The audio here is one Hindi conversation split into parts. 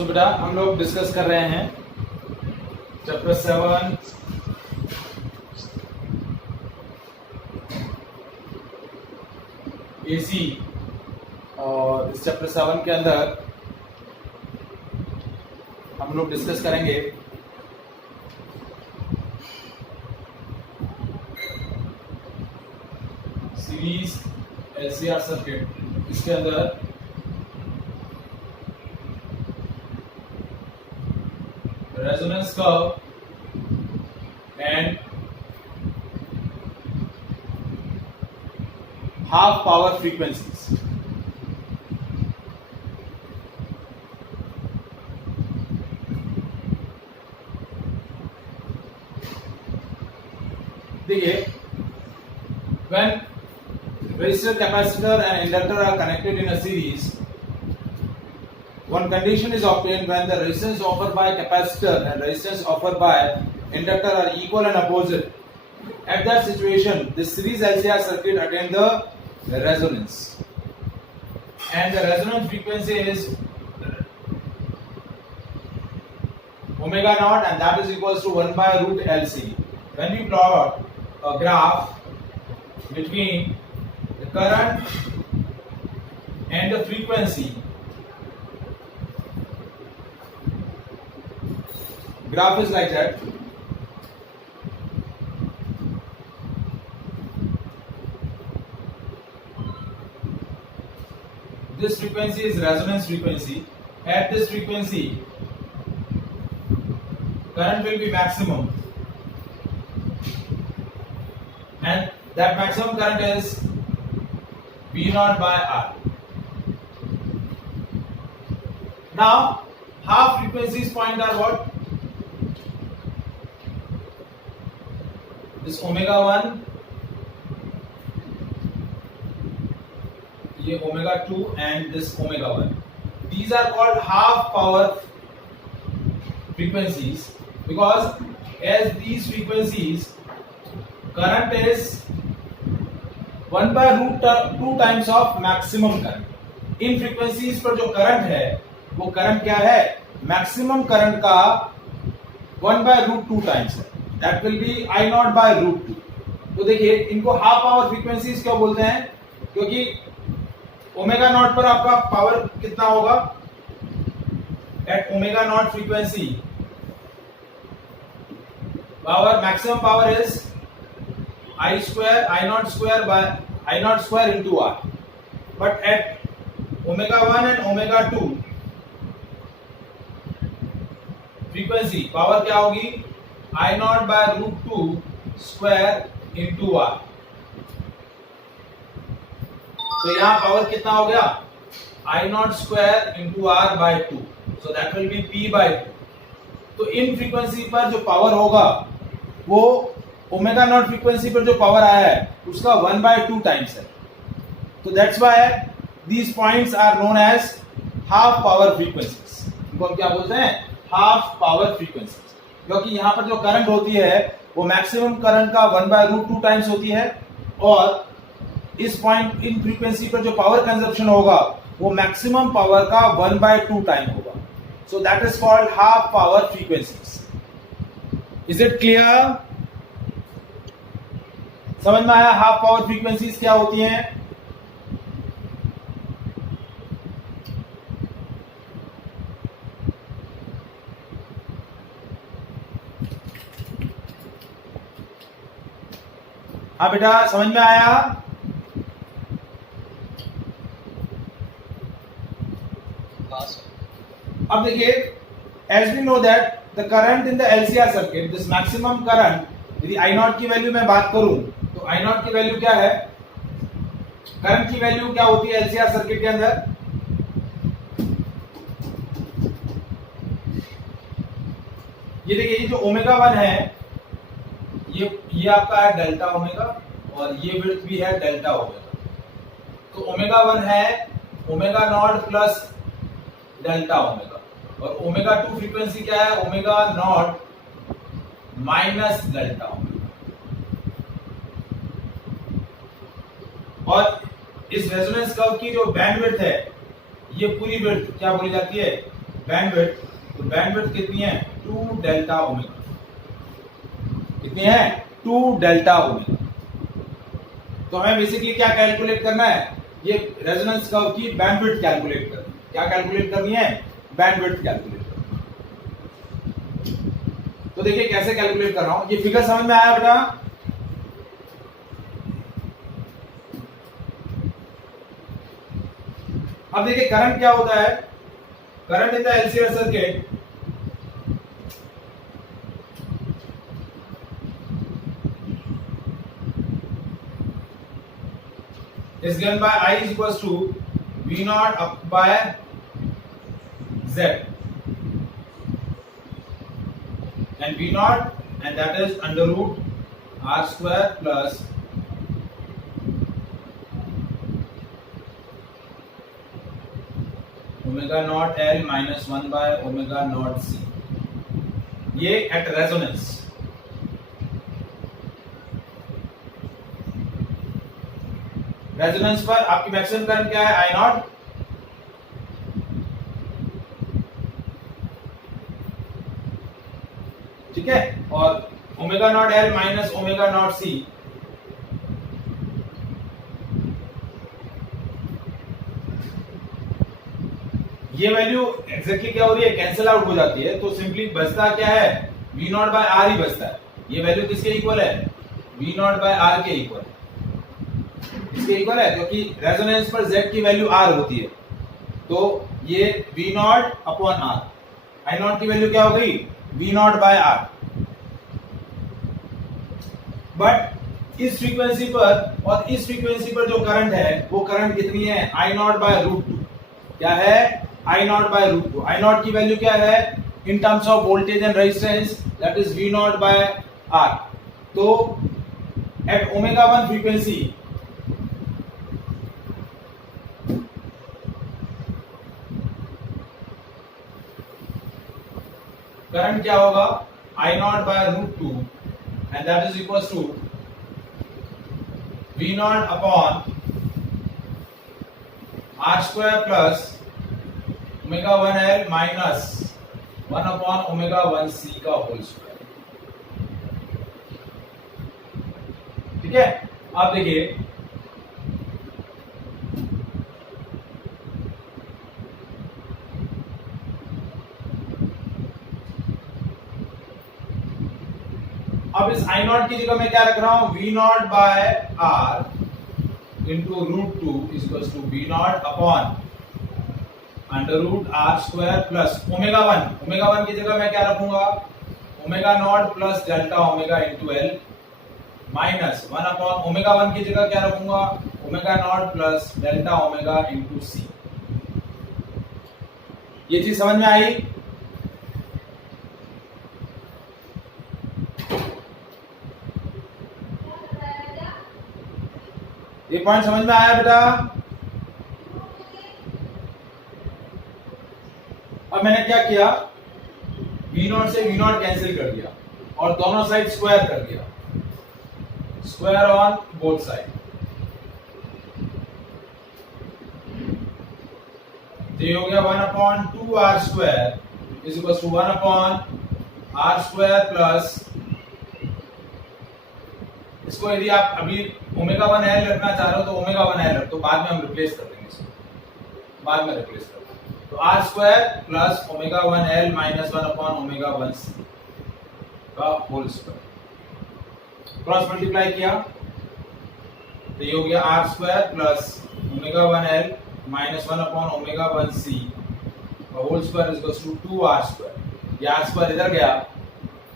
सो बेटा हम लोग डिस्कस कर रहे हैं चैप्टर 7 एसी। और इस चैप्टर 7 के अंदर हम लोग डिस्कस करेंगे सीरीज एलसीआर सर्किट। इसके अंदर resonance curve and half power frequencies. देखिए, when resistor, capacitor and inductor are connected in a series, one condition is obtained when the resistance offered by capacitor and resistance offered by inductor are equal and opposite. At that situation, the series LCR circuit attains the resonance, and the resonance frequency is omega naught, and that is equals to 1 by root LC. When we plot a graph between the current and the frequency, graph is like that. This frequency is resonance frequency. At this frequency, current will be maximum, and that maximum current is V naught by R. Now, half frequencies point are what? This omega 1, ये omega 2 and this omega 1. These are called half power frequencies because as these frequencies, current is 1 by root 2 times of maximum current. In frequencies पर जो current है वो current क्या है? Maximum current का 1 by root 2 times है. That will be I naught by root 2. तो देखिए, इनको half power frequencies क्यों बोलते हैं? क्योंकि ओमेगा नॉट पर आपका पावर कितना होगा? At omega naught frequency power, maximum power is I naught square into R. But at omega 1 and omega 2 frequency power क्या होगी? I naught by root 2 square into R. तो यहां पावर कितना हो गया? I naught square into R by 2. So that will be P by 2. तो इन फ्रीक्वेंसी पर जो पावर होगा वो ओमेगा नॉट फ्रीक्वेंसी पर जो पावर आया है उसका 1 by 2 टाइम्स है. तो that's why these points are known as half power frequencies. इनको हम क्या बोलते हैं? Half power frequencies. क्योंकि यहां पर जो करंट होती है वो मैक्सिमम करंट का 1 by root 2 टाइम्स होती है, और इस पॉइंट इन फ्रीक्वेंसी पर जो पावर कंजप्शन होगा वो मैक्सिमम पावर का 1 by 2 टाइम होगा. So that is called half power frequencies. Is it clear? समझ में आया हाफ पावर फ्रीक्वेंसीज क्या होती हैं? हाँ बेटा, समझ में आया? अब देखिए, as we know that the current in the LCR circuit, this maximum current, यदि I naught की वैल्यू मैं बात करूं तो I naught की वैल्यू क्या है? करंट की वैल्यू क्या होती है LCR सर्किट के अंदर? ये देखिए, ये जो ओमेगा 1 है ये आपका है डेल्टा ओमेगा, और ये विड्थ भी है डेल्टा ओमेगा. तो ओमेगा 1 है omega naught plus delta omega, और ओमेगा 2 फ्रीक्वेंसी क्या है? Omega naught minus delta omega. और इस रेजोनेंस कर्व की जो बैंडविड्थ है, ये पूरी विड्थ क्या बोली जाती है? बैंडविड्थ, तो बैंडविड्थ कितनी है 2 डेल्टा ओमेगा, कितनी है 2 डेल्टा ओमेगा। तो हमें बेसिकली क्या कैलकुलेट करना है, ये रेजोनेंस कर्व की बैंडविड्थ कैलकुलेट करनी है। क्या कैलकुलेट करनी है, बैंडविड्थ कैलकुलेट करनी है। तो देखिए कैसे कैलकुलेट कर रहा हूं, ये फिगर समझ में आया बेटा? अब देखिए करंट क्या होता है, current in the LCR circuit is given by I is equals to V naught up by Z, and V naught, and that is under root R square plus omega naught L minus 1 by omega naught C, ये at resonance। रेजोनेंस पर आपकी मैक्सिमम करंट क्या है, आई नॉट, ठीक है, और omega not L minus omega naught C, ये वैल्यू एग्जैक्टली क्या हो रही है, कैंसिल आउट हो जाती है, तो सिंपली बचता क्या है, वी नॉट बाय आर ही बचता है। ये वैल्यू किसके इक्वल है, वी नॉट बाय आर के इक्वल, इसके इक्वल है, क्योंकि रेजोनेंस पर Z की वैल्यू R होती है, तो ये V not upon R, I not की वैल्यू क्या हो गई, V not by R। But इस फ्रीक्वेंसी पर और इस फ्रीक्वेंसी पर जो करंट है वो करंट कितनी है, I नॉट बाय रूट 2, क्या है, I not by root 2। I not की वैल्यू क्या है in terms of voltage and resistance, that is V not by R। तो एट ओमेगा 1 फ्रीक्वेंसी करंट क्या होगा, I not by root 2, and that is equal to V not upon R square plus omega 1 L minus 1 upon omega 1 C का होल स्क्वायर। ठीक है, अब देखिए अब इस I नॉट की जगह मैं क्या रख रहा हूं, V not by R into root 2 equal to V not upon under root R square plus omega 1। Omega 1 की जगह मैं क्या रखूंगा, omega not plus delta omega into L minus 1 upon omega 1 की जगह क्या रखूंगा, omega not plus delta omega into C। ये चीज समझ में आई? ये पॉइंट समझ में आया बेटा? अब मैंने क्या किया, V नॉट से V नॉट कैंसिल कर दिया और दोनों साइड स्क्वायर कर दिया, स्क्वायर ऑन बोथ साइड। तो ये हो गया 1 upon 2 R square is equal to 1 upon R square plus, इसको यदि आप अभी ओमेगा 1 L रखना चाह रहे हो तो ओमेगा 1 L रख दो, बाद में हम रिप्लेस कर देंगे इसको, बाद में रिप्लेस कर देंगे। तो R square plus omega 1 L minus 1 upon omega 1 C का होल स्क्वायर, क्रॉस मल्टीप्लाई किया तो ये हो गया R square plus omega 1 L minus 1 upon omega 1 C का whole square is equal to 2 R square. ये R स्क्वायर इधर गया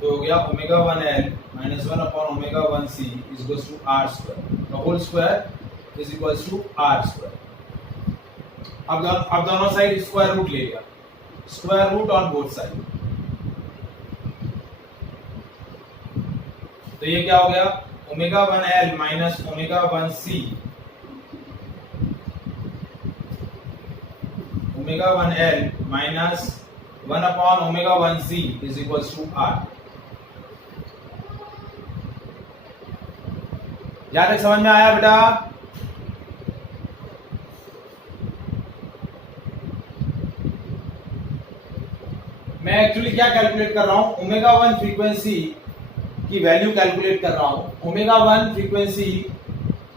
तो हो गया omega 1 L minus 1 upon omega 1 C is equal to R square, the whole square is equal to R square. अब दोनों साइड स्क्वायर रूट ले लिया, square root on both side, तो ये क्या हो गया, omega 1 L minus omega 1 C, omega 1 L minus 1 upon omega 1 C is equal to R। यहां तक समझ में आया बेटा? मैं एक्चुअली क्या कैलकुलेट कर रहा हूं, ओमेगा 1 फ्रीक्वेंसी की वैल्यू कैलकुलेट कर रहा हूं। ओमेगा 1 फ्रीक्वेंसी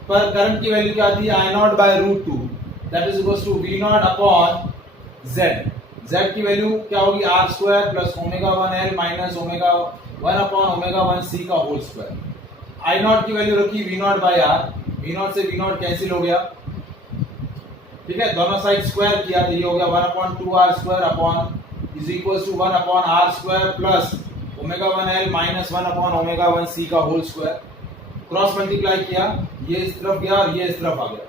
पर करंट की वैल्यू क्या आती है, I naught by root two, that is equal to V naught upon Z. Z की वैल्यू क्या होगी, R square plus omega 1 L minus omega 1 upon omega 1 C का होल स्क्वायर। आई नॉट की वैल्यू रखी V naught by R, V naught से वी नॉट कैंसिल हो गया, ठीक है, दोनों साइड स्क्वायर किया तो ये हो गया 1 upon 2 R square upon is equal to 1 upon R square plus omega 1 L minus 1 upon omega 1 C का होल स्क्वायर। क्रॉस मल्टीप्लाई किया, ये इस तरफ गया और ये इस तरफ आ गया,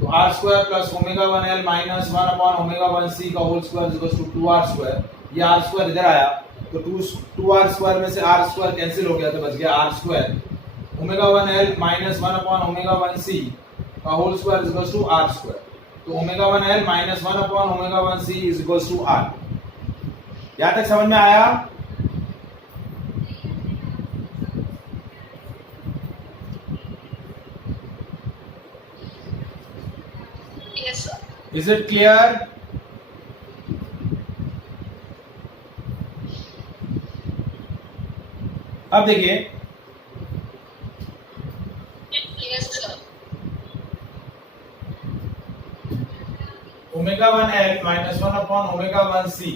तो R square plus omega 1 L minus 1 upon omega 1 C का whole square is equal to 2 R square. ये आर स्क्वायर इधर आया तो 2 आर स्क्वायर में से आर स्क्वायर कैंसिल हो गया तो बच गया R square omega 1 L minus 1 upon omega 1 C का whole square is equal to R square. तो omega 1 L minus 1 upon omega 1 C is equal to R. यहां तक समझ में आया? Yes, sir. Is it clear? अब देखिए, Yes, sir. Omega 1 L minus 1 upon omega 1 C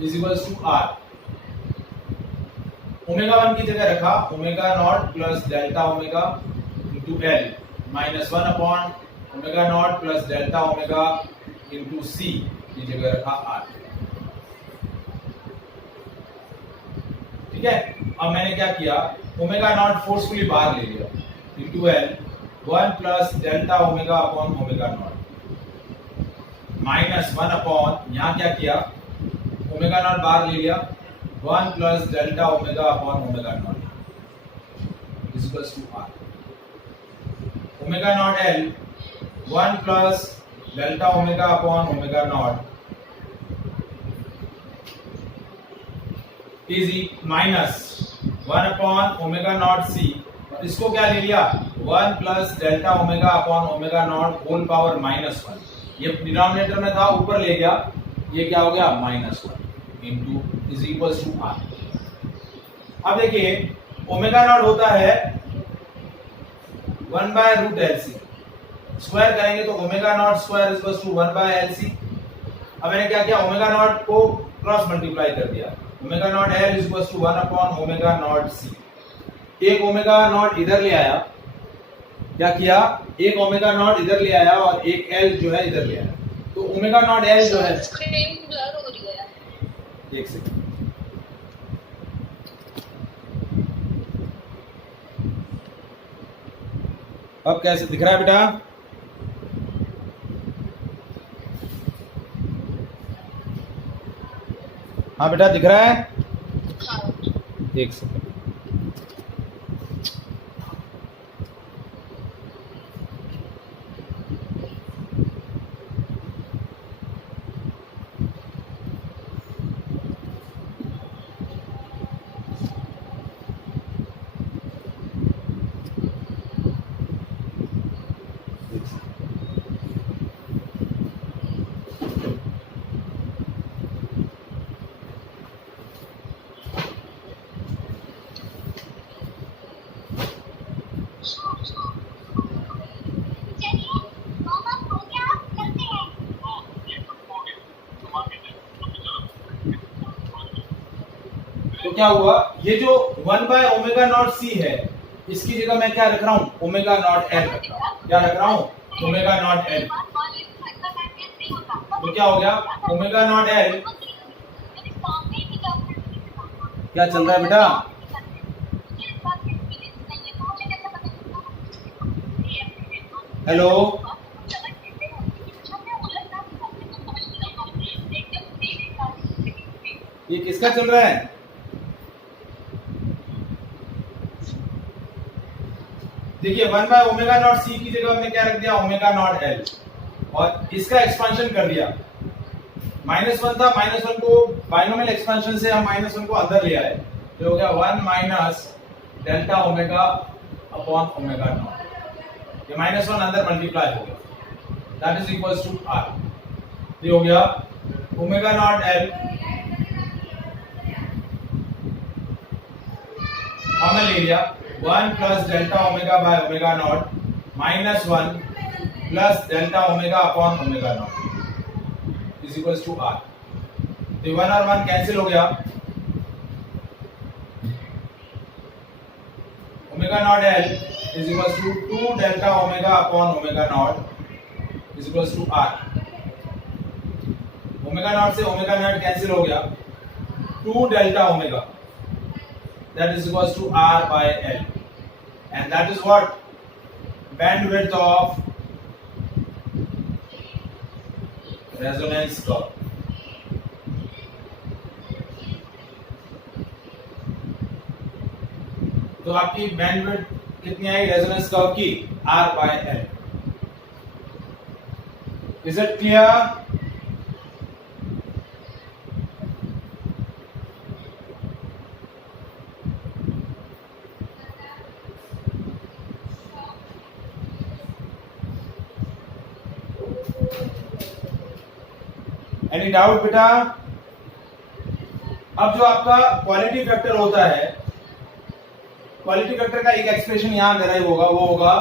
is equal to R. Omega 1 की जगह रखा omega not plus delta omega into L minus 1 upon omega not plus delta omega into C की जगह रखा आर। ठीक है, अब मैंने क्या किया, ओमेगा नॉट फोर्सफुली बाहर ले लिया into L 1 plus delta omega upon omega not minus 1 upon, यहां क्या किया, ओमेगा नॉट बाहर ले लिया 1 plus delta omega upon omega not is equal to R. Omega not L 1 plus delta omega upon omega not is minus 1 upon omega naught C, इसको क्या ले लिया 1 plus delta omega upon omega naught whole power minus 1। ये डिनोमिनेटर में था, ऊपर ले गया, ये क्या हो गया minus 1 into is equal to R. अब देखिए ओमेगा नॉट होता है 1 by root L C, square करेंगे तो omega naught square is equal to 1 by L C. अब मैंने क्या किया, ओमेगा नॉट को क्रॉस मल्टीप्लाई कर दिया, omega not L is equal to 1 upon omega naught C. एक ओमेगा नॉट इधर ले आया, क्या किया, एक ओमेगा नॉट इधर ले आया और एक एल जो है इधर ले आया, तो ओमेगा नॉट एल जो है, स्क्रीन ब्लर हो रही है। एक सेकंड, अब कैसे दिख रहा है बेटा? हाँ बेटा दिख रहा है? हाँ। एक सेकंड, तो क्या हुआ, ये जो 1 बाय ओमेगा नॉट सी है, इसकी जगह मैं क्या रख रहा हूं, ओमेगा नॉट एल रख रहा हूं। क्या रख रहा हूं, ओमेगा नॉट एल। तो क्या हो गया, ओमेगा नॉट एल क्या चल रहा है बेटा? हेलो, ये किसका चल रहा है? देखिए 1 बाय ओमेगा नॉट सी की जगह हमने क्या रख दिया, ओमेगा नॉट एल, और इसका एक्सपेंशन कर दिया। -1 था, -1 को बाइनोमियल एक्सपेंशन से हम -1 को अंदर ले आए, तो हो गया 1 minus delta omega upon omega not. ये -1 अंदर मल्टीप्लाई हो गया, that is equals to R. ये हो गया ओमेगा नॉट एल कॉमन ले लिया, 1 plus delta omega by omega not minus 1 plus delta omega upon omega not is equal to R. तो 1 और 1 कैंसिल हो गया, omega not L is equal to 2 delta omega upon omega not is equal to R. Omega not से ओमेगा नॉट कैंसिल हो गया, 2 delta omega that is equals to R by L, and that is what bandwidth of resonance curve. तो आपकी बैंडविड्थ कितनी आई रेजोनेंस कर्व की? R by L. Is it clear? Any doubt बेटा? अब जो आपका क्वालिटी फैक्टर होता है, क्वालिटी फैक्टर का एक एक्सप्रेशन यहां डेराइव होगा, वो होगा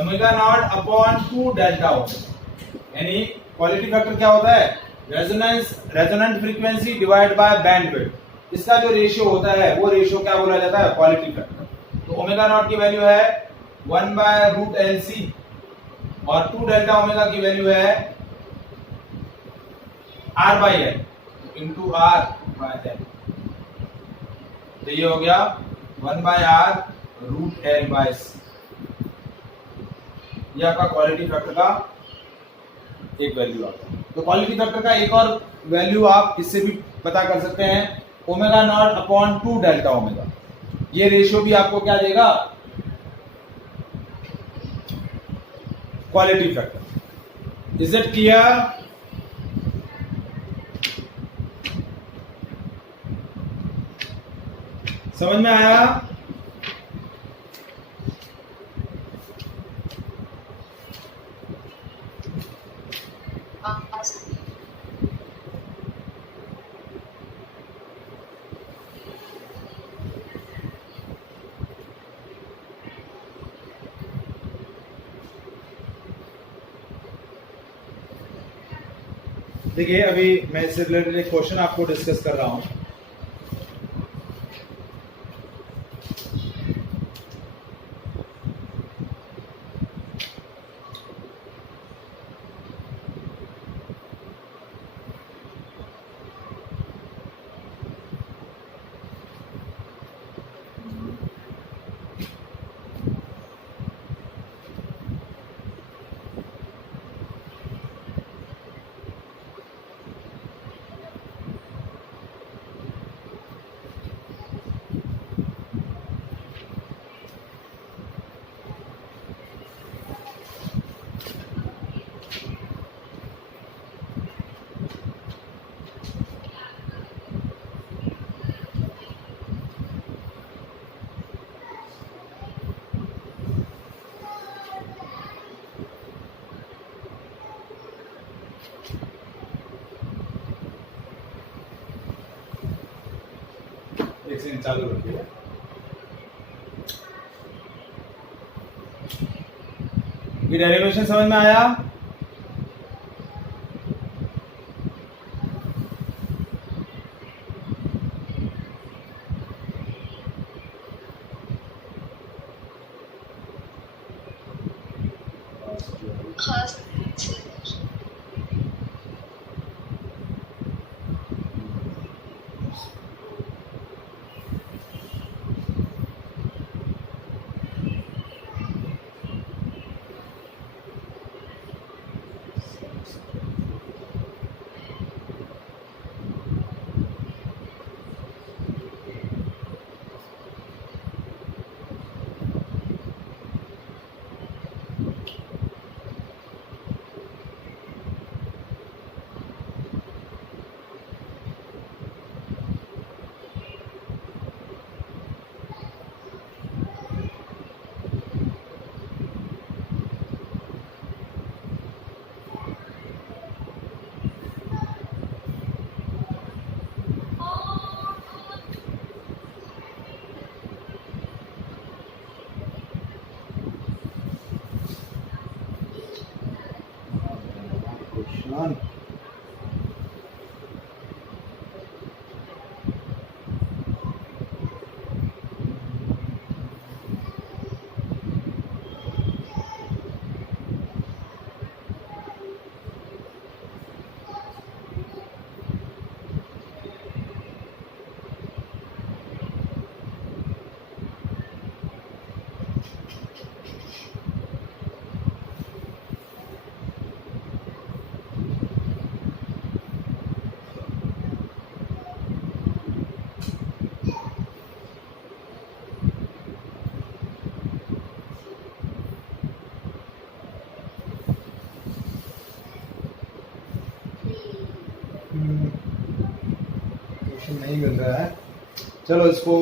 omega naught upon 2 delta omega. यानी क्वालिटी फैक्टर क्या होता है? Resonant frequency divide by bandwidth. इसका जो रेशियो होता है वो रेशियो क्या बोला जाता है? Quality factor. तो ओमेगा नॉट की वैल्यू है 1 बाय रूट एल सी और 2 डेल्टा ओमेगा की वैल्यू है R by L into R by L। तो ये हो गया 1 by R root L by C। ये आपका क्वालिटी फैक्टर का एक वैल्यू आता है। तो क्वालिटी फैक्टर का एक और वैल्यू आप इससे भी पता कर सकते हैं, omega naught upon 2 delta omega. ये रेशियो भी आपको क्या देगा? Quality factor. Is it clear? समझ में आया? देखिए अभी मैं इससे रिलेटेड एक क्वेश्चन आपको डिस्कस कर रहा हूं। एक सेकंड चालू रखिए। ये डेरिवेशन समझ में आया? हाँ None. क्वेश्चन नहीं मिल रहा है, चलो इसको